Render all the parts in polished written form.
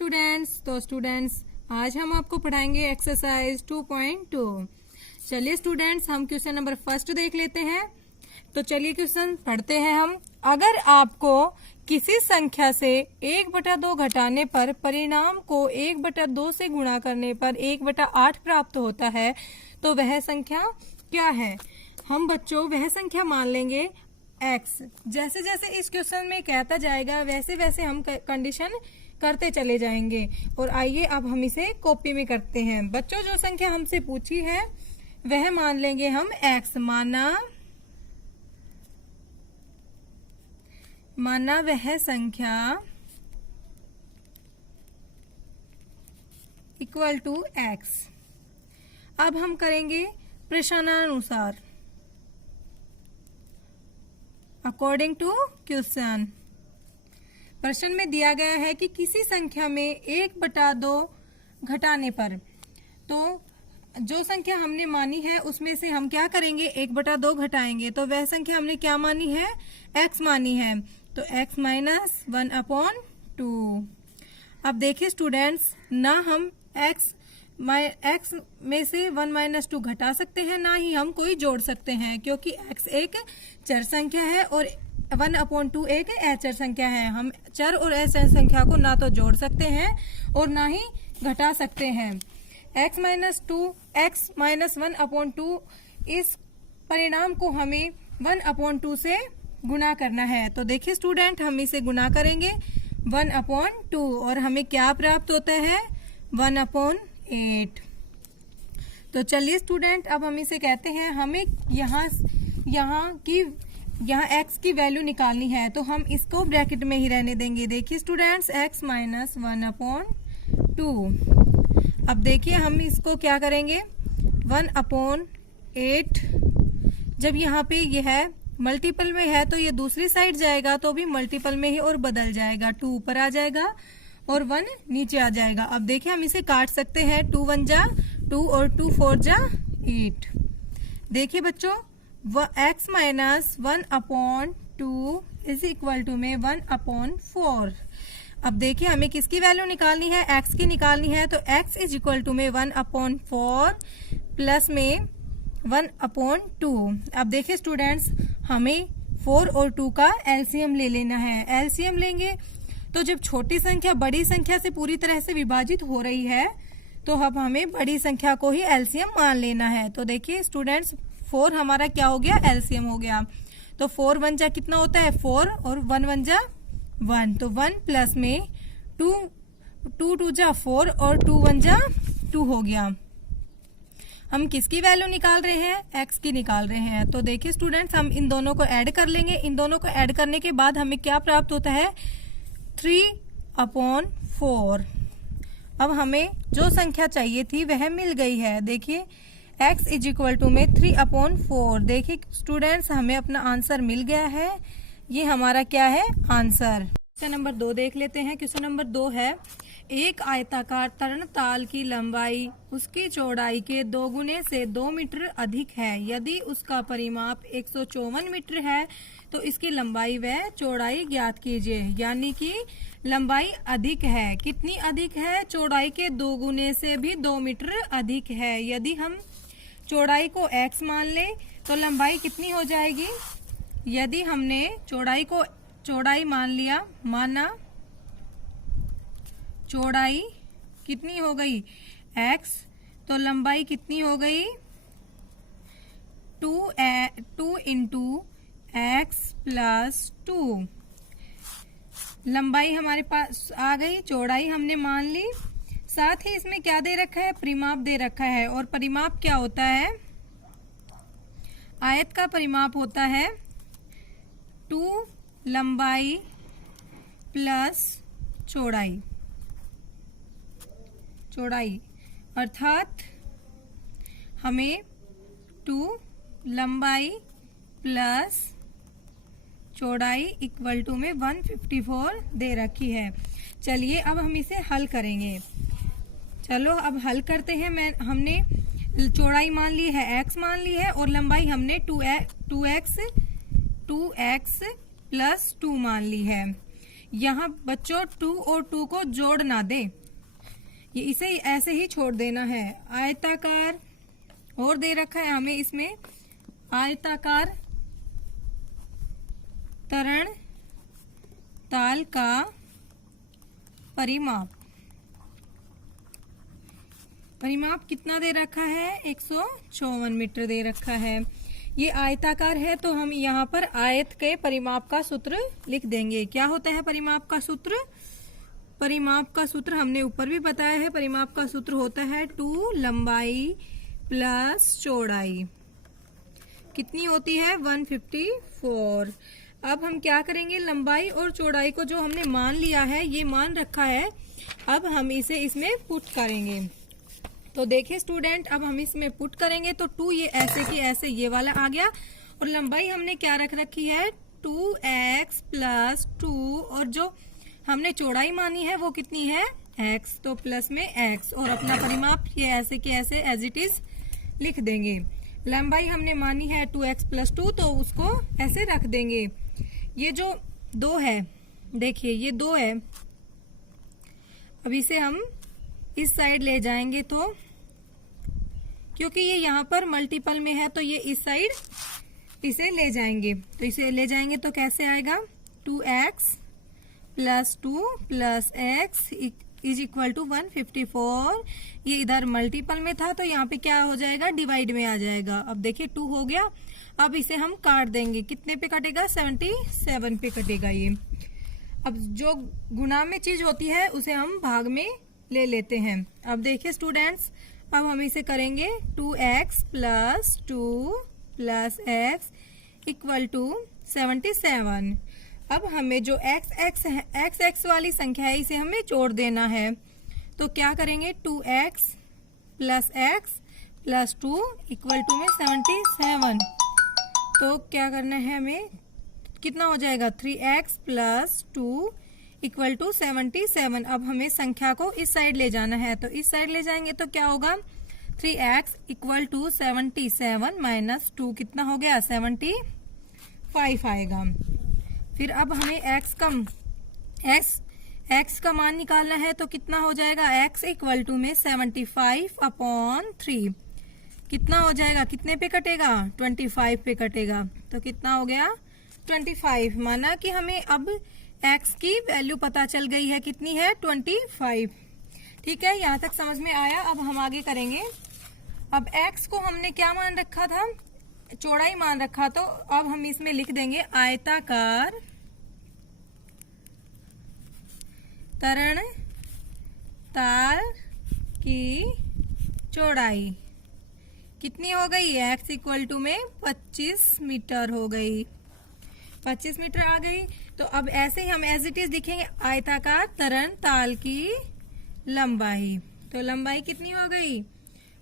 Students आज हम आपको पढ़ाएंगे एक्सरसाइज 2.2। चलिए स्टूडेंट्स हम क्वेश्चन नंबर फर्स्ट देख लेते हैं। तो चलिए क्वेश्चन पढ़ते हैं हम। अगर आपको किसी संख्या से 1/2 घटाने पर परिणाम को 1/2 से गुणा करने पर 1/8 प्राप्त होता है तो वह संख्या क्या है। हम बच्चों वह संख्या मान लेंगे x। जैसे जैसे इस क्वेश्चन में कहता जाएगा वैसे वैसे हम कंडीशन करते चले जाएंगे। और आइए अब हम इसे कॉपी में करते हैं। बच्चों जो संख्या हमसे पूछी है वह मान लेंगे हम x। माना वह संख्या इक्वल टू x। अब हम करेंगे प्रश्नानुसार अकॉर्डिंग टू क्वेश्चन। प्रश्न में दिया गया है कि किसी संख्या में 1/2 घटाने पर, तो जो संख्या हमने मानी है उसमें से हम क्या करेंगे 1/2 घटाएंगे। तो वह संख्या हमने क्या मानी है x मानी है, तो x माइनस 1/2। अब देखिए स्टूडेंट्स, ना हम x में से 1 - 2 घटा सकते हैं, ना ही हम कोई जोड़ सकते हैं, क्योंकि x एक चर संख्या है और 1/2 एक अचर संख्या है। हम चर और अचर संख्या को ना तो जोड़ सकते हैं और ना ही घटा सकते हैं। x - 1/2 इस परिणाम को हमें 1/2 से गुणा करना है। तो देखिए स्टूडेंट, हम इसे गुणा करेंगे 1/2 और हमें क्या प्राप्त होता है 1/8। तो चलिए स्टूडेंट, अब हम इसे कहते हैं हमें यहाँ x की वैल्यू निकालनी है, तो हम इसको ब्रैकेट में ही रहने देंगे। देखिए स्टूडेंट्स, x माइनस 1/2। अब देखिए हम इसको क्या करेंगे 1/8। जब यहाँ पे ये है मल्टीपल में है तो ये दूसरी साइड जाएगा तो भी मल्टीपल में ही और बदल जाएगा। 2 ऊपर आ जाएगा और 1 नीचे आ जाएगा। अब देखिए हम इसे काट सकते हैं। 2 1 जा 2 और 2 4 जा 8। देखिए बच्चों, x minus 1/2 is equal to में 1/4। अब देखिए हमें किसकी वैल्यू निकालनी है, x की निकालनी है। तो x इज इक्वल टू में 1/4 प्लस में 1/2। अब देखिए स्टूडेंट्स, हमें 4 और 2 का एलसीएम ले लेना है। एलसीएम लेंगे तो जब छोटी संख्या बड़ी संख्या से पूरी तरह से विभाजित हो रही है तो अब हमें बड़ी संख्या को ही एलसीएम मान लेना है। तो देखिए स्टूडेंट्स, 4 हमारा क्या हो गया एलसीएम हो गया। तो 4 1 जा कितना होता है 4 और 1 1 जा 1। तो 1 प्लस में 2 2 जा 4 और 2 1 जा 2 हो गया। हम किसकी वैल्यू निकाल रहे हैं x की निकाल रहे हैं। तो देखिए स्टूडेंट्स, हम इन दोनों को ऐड कर लेंगे। इन दोनों को ऐड करने के बाद हमें क्या प्राप्त होता है 3/4। अब हमें जो संख्या चाहिए थी वह मिल गई है। देखिए x इज इक्वल टू में 3/4। देखिए स्टूडेंट्स, हमें अपना आंसर मिल गया है। ये हमारा क्या है आंसर। क्वेश्चन नंबर 2 देख लेते हैं। क्वेश्चन नंबर 2 है, एक आयताकार तरण ताल की लंबाई उसकी चौड़ाई के 2 गुने से 2 मीटर अधिक है। यदि उसका परिमाप 154 मीटर है तो इसकी लंबाई व चौड़ाई ज्ञात कीजिए। यानी कि लंबाई अधिक है। कितनी अधिक है, चौड़ाई के 2 गुने से भी 2 मीटर अधिक है। यदि हम चौड़ाई को x मान ले तो लंबाई कितनी हो जाएगी। यदि हमने चौड़ाई मान लिया, माना चौड़ाई कितनी हो गई x, तो लंबाई कितनी हो गई 2 इंटू x प्लस 2। लंबाई हमारे पास आ गई, चौड़ाई हमने मान ली। साथ ही इसमें क्या दे रखा है, परिमाप दे रखा है। और परिमाप क्या होता है, आयत का परिमाप होता है 2 लंबाई प्लस चौड़ाई। अर्थात हमें 2 लंबाई प्लस चौड़ाई इक्वल टू में 154 दे रखी है। चलिए अब हम इसे हल करेंगे। चलो अब हल करते हैं। हमने चौड़ाई मान ली है x मान ली है और लंबाई हमने 2x प्लस 2 मान ली है। यहाँ बच्चों 2 और 2 को जोड़ ना दे, ये इसे ऐसे ही छोड़ देना है। आयताकार और दे रखा है हमें इसमें, आयताकार तरण ताल का परिमाप। परिमाप कितना दे रखा है? 154 मीटर दे रखा है। ये आयताकार है तो हम यहाँ पर आयत के परिमाप का सूत्र लिख देंगे। क्या होता है परिमाप का सूत्र? परिमाप का सूत्र हमने ऊपर भी बताया है। परिमाप का सूत्र होता है 2 लंबाई प्लस चौड़ाई। कितनी होती है? 154। अब हम क्या करेंगे? लंबाई और चौड़ाई को जो हमने मान लिया है, ये मान रखा है, अब हम इसे इसमें पुट करेंगे। तो देखिए स्टूडेंट, अब हम इसमें पुट करेंगे तो 2 ये ऐसे की ऐसे ये वाला आ गया, और लंबाई हमने क्या रख रखी है? 2x प्लस 2, और जो हमने चौड़ाई मानी है वो कितनी है? x, तो प्लस में x, और अपना परिमाप ये ऐसे के ऐसे एज इट इज लिख देंगे। लंबाई हमने मानी है 2x प्लस 2, तो उसको ऐसे रख देंगे। ये जो 2 है, देखिए ये 2 है, अब इसे हम इस साइड ले जाएंगे, तो क्योंकि ये यहाँ पर मल्टीपल में है तो ये इस साइड इसे ले जाएंगे। तो इसे ले जाएंगे तो कैसे आएगा? 2x plus 2 plus x is equal to 154। ये इधर मल्टीपल में था तो यहाँ पे क्या हो जाएगा? डिवाइड में आ जाएगा। अब देखिए 2 हो गया। अब इसे हम काट देंगे। कितने पे कटेगा? 77 पे कटेगा ये। अब जो गुणा में चीज होती है उसे हम भाग में ले लेते हैं। अब देखिए स्टूडेंट्स, अब हम इसे करेंगे 2x plus 2 plus x equal to 77। अब हमें जो x वाली संख्या है इसे हमें जोड़ देना है। तो क्या करेंगे? 2x plus x plus 2 equal to में 77। तो क्या करना है हमें? कितना हो जाएगा? 3x plus 2 equal to 77। अब हमें संख्या को इस साइड ले जाना है, तो इस साइड ले जाएंगे तो क्या होगा? 3x इक्वल टू 77 माइनस 2 कितना हो गया? 75 आएगा। फिर अब हमें x का मान निकालना है, तो कितना हो जाएगा? x इक्वल टू में 75/3 कितना हो जाएगा? कितने पे कटेगा? 25 पे कटेगा। तो कितना हो गया? 25। माना कि हमें अब x की वैल्यू पता चल गई है, कितनी है? 25। ठीक है, यहाँ तक समझ में आया। अब हम आगे करेंगे। अब x को हमने क्या मान रखा था? चौड़ाई मान रखा, तो अब हम इसमें लिख देंगे आयताकार तरण ताल की चौड़ाई कितनी हो गई? x इक्वल टू में 25 मीटर हो गई। 25 मीटर आ गई। तो अब ऐसे ही हम एज इट इज लिखेंगे आयताकार तरण ताल की लंबाई। तो लंबाई कितनी हो गई?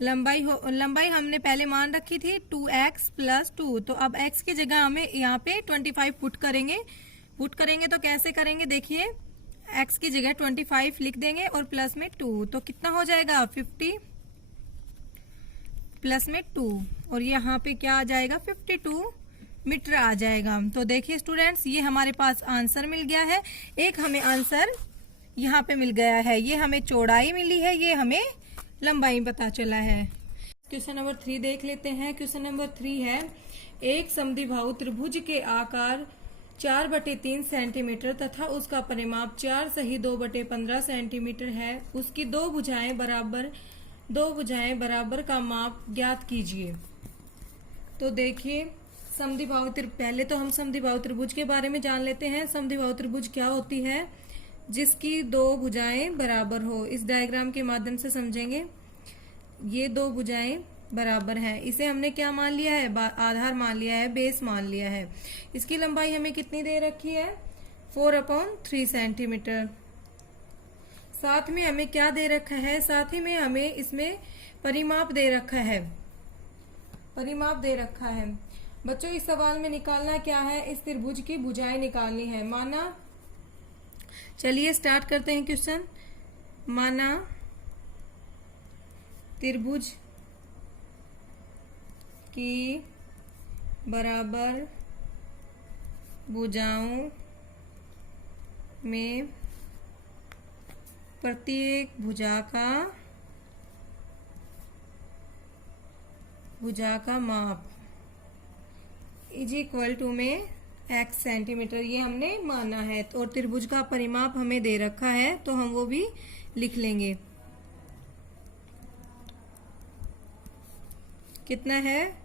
लंबाई हमने पहले मान रखी थी 2x प्लस 2। तो अब x की जगह हमें यहाँ पे 25 पुट करेंगे। तो कैसे करेंगे? देखिए, x की जगह 25 लिख देंगे और प्लस में 2, तो कितना हो जाएगा? 50 प्लस में 2, और यहाँ पे क्या आ जाएगा? 52 मीटर आ जाएगा। तो देखिए स्टूडेंट्स, ये हमारे पास आंसर मिल गया है। एक हमें आंसर यहाँ पे मिल गया है, ये हमें चौड़ाई मिली है, ये हमें लंबाई पता चला है। क्वेश्चन नंबर 3 देख लेते हैं। क्वेश्चन नंबर 3 है, एक समद्विबाहु त्रिभुज के आकार 4/3 सेंटीमीटर तथा उसका परिमाप 4 सही 2/15 सेंटीमीटर है। उसकी दो भुजाएं बराबर का माप ज्ञात कीजिए। तो देखिए, पहले तो हम समद्विबाहु त्रिभुज के बारे में जान लेते हैं। समद्विबाहु त्रिभुज क्या होती है? जिसकी दो भुजाएं बराबर हो। इस डायग्राम के माध्यम से समझेंगे। ये दो भुजाएं बराबर हैं। इसे हमने क्या मान लिया है? आधार मान लिया है, बेस मान लिया है। इसकी लंबाई हमें कितनी दे रखी है? 4/3 सेंटीमीटर। साथ में हमें क्या दे रखा है? साथ ही में हमें इसमें परिमाप दे रखा है। बच्चों, इस सवाल में निकालना क्या है? इस त्रिभुज की भुजाएं निकालनी है। माना, चलिए स्टार्ट करते हैं क्वेश्चन। माना त्रिभुज की बराबर भुजाओं में प्रत्येक भुजा का माप इज इक्वल टू में x सेंटीमीटर, ये हमने माना है। और त्रिभुज का परिमाप हमें दे रखा है तो हम वो भी लिख लेंगे। कितना है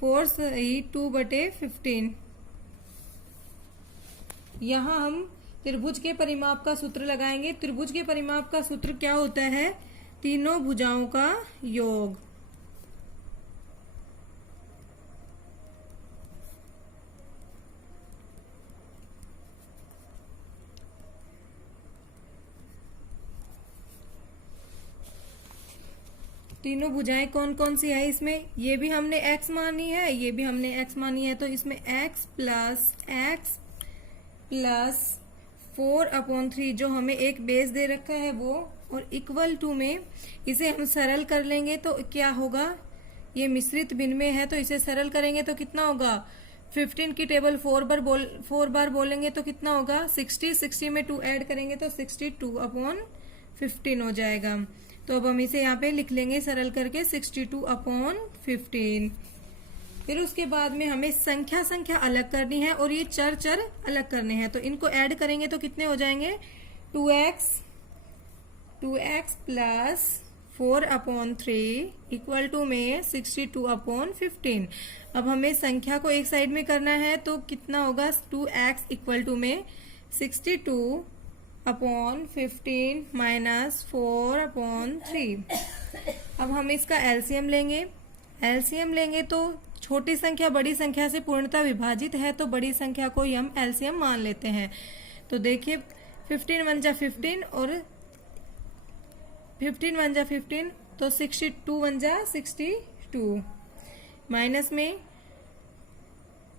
4/2/15। यहाँ हम त्रिभुज के परिमाप का सूत्र लगाएंगे। त्रिभुज के परिमाप का सूत्र क्या होता है? तीनों भुजाओं का योग। तीनों भुजाएं कौन कौन सी है इसमें? ये भी हमने x मानी है, ये भी हमने x मानी है, तो इसमें x प्लस 4/3 जो हमें एक बेस दे रखा है वो, और इक्वल टू में इसे हम सरल कर लेंगे तो क्या होगा? ये मिश्रित भिन्न में है तो इसे सरल करेंगे तो कितना होगा? 15 की टेबल 4 बार बोलेंगे तो कितना होगा? 60 में 2 ऐड करेंगे तो 62/15 हो जाएगा। तो अब हम इसे यहाँ पे लिख लेंगे सरल करके 62/15। फिर उसके बाद में हमें संख्या अलग करनी है और ये चर अलग करने हैं, तो इनको ऐड करेंगे तो कितने हो जाएंगे? 2x प्लस 4/3 इक्वल टू में 62/15। अब हमें संख्या को एक साइड में करना है तो कितना होगा? 2x इक्वल टू में 62/15 माइनस 4/3। अब हम इसका एलसीएम लेंगे तो छोटी संख्या बड़ी संख्या से पूर्णतः विभाजित है तो बड़ी संख्या को ही हम एलसीएम मान लेते हैं। तो देखिए 15 1 जा 15 और 15 1 जा 15 तो 62 1 जा 62, माइनस में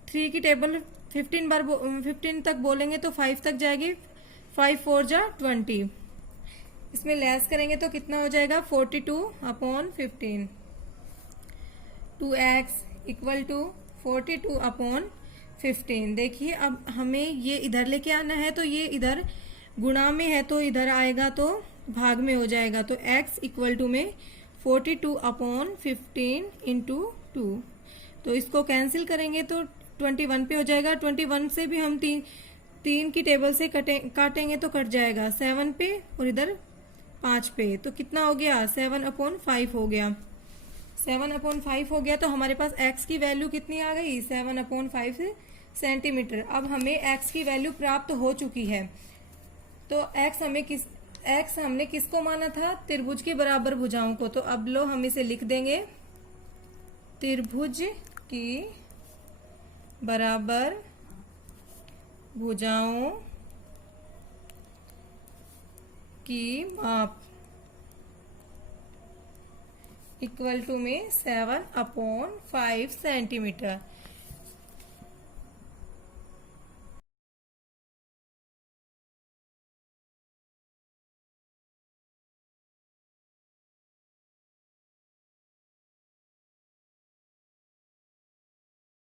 3 की टेबल 15 तक बोलेंगे तो 5 तक जाएगी, 5 4 जा 20। इसमें लेस करेंगे तो कितना हो जाएगा? 42/15। 2x equal to 42/15। देखिए अब हमें ये इधर लेके आना है तो ये इधर गुणा में है तो इधर आएगा तो भाग में हो जाएगा, तो x इक्वल टू में 42/15 इंटू 2। तो इसको कैंसिल करेंगे तो 21 पे हो जाएगा। 21 से भी हम तीन की टेबल से काटेंगे तो कट जाएगा 7 पे और इधर 5 पे, तो कितना हो गया? 7/5 हो गया। 7/5 हो गया तो हमारे पास x की वैल्यू कितनी आ गई? 7/5 सेंटीमीटर। अब हमें x की वैल्यू प्राप्त हो चुकी है। तो x हमने किसको माना था? त्रिभुज के बराबर भुजाओं को। तो अब लो हम इसे लिख देंगे, त्रिभुज की बराबर भुजाओं की माप इक्वल टू में 7/5 सेंटीमीटर।